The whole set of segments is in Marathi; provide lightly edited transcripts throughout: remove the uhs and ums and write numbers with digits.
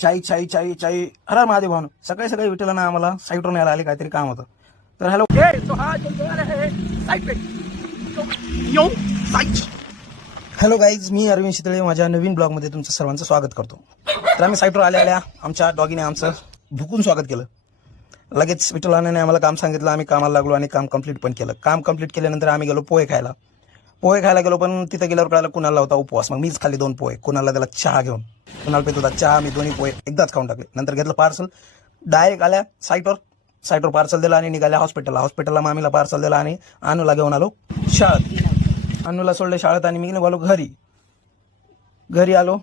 चाई चाई चाई चाई हर महादेव भावनो. सकाळी सकाळी विठ्ठलानं आम्हाला साईटवर न्यायला आले, काहीतरी काम होतं. तर हॅलो हॅलो गाईज, मी अरविंद शितळे माझ्या नवीन ब्लॉगमध्ये तुमचं सर्वांचं स्वागत करतो. तर आम्ही साईटवर आल्या आमच्या डॉगीने आमचं भुकून स्वागत केलं. लगेच विठ्ठलाने आम्हाला काम सांगितलं, आम्ही कामाला लागलो आणि काम कंप्लीट पण केलं. काम कंप्लीट केल्यानंतर आम्ही गेलो पोहे खायला गेलो. पण तिथे गेल्यावर कळालं कुणाला होता उपवास. मग मीच खाल्ली 2 पोहे, कुणाला त्याला चहा घेऊन. कुणाला पित होता चहा, मी 2 पोहे एकदाच खाऊन टाकले. नंतर घेतलं पार्सल, डायरेक्ट आल्या साईटवर पार्सल दिलं आणि निघाल्या हॉस्पिटलला मामीला पार्सल दिलं आणि अनुला घेऊन आलो शाळेत. अनुला सोडले शाळेत आणि मी निघालो घरी आलो.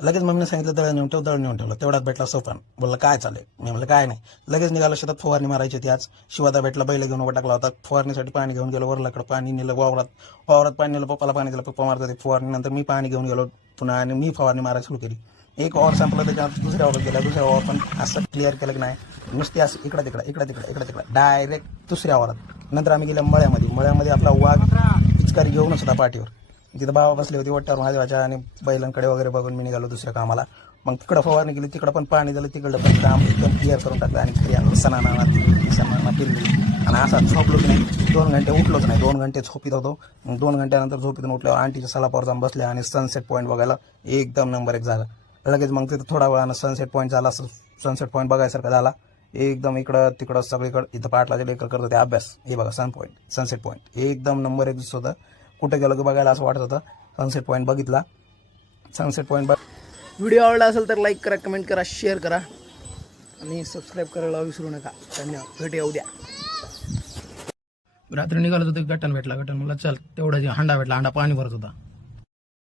लगेच मम्मीने सांगितलं दळण नेऊन ठेवलं. तेवढ्यात भेटला सोफान, बोलला काय चालेल. मी म्हणलं काय नाही. लगेच निघालो शेतात फवारणी मारायची होती आज. शिवादा भेटला, बैल घेऊन उभा टाकला होता. फवारणीसाठी पाणी घेऊन गेलो. वरलाकडे पाणी नेलं, वावरात पाणी नेलं. पप्पाला पाणी दिलं, पप्पा मारत होते फवारणी. नंतर मी पाणी घेऊन गेलो पुन्हा आणि मी फवारणी मारायला सुरू केली. एक ओव्हर संपला, त्याच्यानंतर दुसऱ्या ओव्हर गेला. दुसऱ्या ओव्हर पण असं क्लिअर केलं की नाही, नुसती असं इकडं तिकडं डायरेक्ट दुसऱ्या ओव्हरात. नंतर आम्ही गेल्या मळ्यामध्ये आपला वाघ पिचकारी घेऊनच होता पाठीवर. तिथं बाबा बसले होते वट्ट्यावर महादेवाच्या आणि बैलांकडे वगैरे बघून मी निघालो दुसऱ्या कामाला. मग तिकडं फवारणी केली, तिकडं पण पाणी झालं, तिकडं पण काम एकदम क्लिअर करून टाकलं. आणि क्लिअर सणाना फिरली आणि असा झोपलोच नाही. 2 घंटे उठलोच नाही. 2 घंटे झोपीत होतो. मग 2 घंट्यानंतर झोपीतून उठल्यावर आंटीच्या सलापावर जाऊन बसले आणि सनसेट पॉईंट बघायला एकदम नंबर 1 झाला. लगेच मग तिथं थोडा वेळानं सनसेट पॉईंट झाला. सनसेट पॉईंट बघायसारखा झाला एकदम. इकडं तिकडं सगळीकडं. इथं पाटलाचे लेकर करत होते अभ्यास. हे बघा सनसेट पॉईंट एकदम नंबर 1 दिसत होतं. कुठं गेलं की बघायला असं वाटत होतं. सनसेट पॉईंट बघितला. व्हिडिओ आवडला असेल तर लाईक करा, कमेंट करा, शेअर करा आणि सबस्क्राईब करायला विसरू नका. धन्यवाद. भेटूया उद्या. रात्री निघालो होतो, गटन भेटला. मला चल तेवढा हांडा भेटला. हांडा पाणी भरत होता.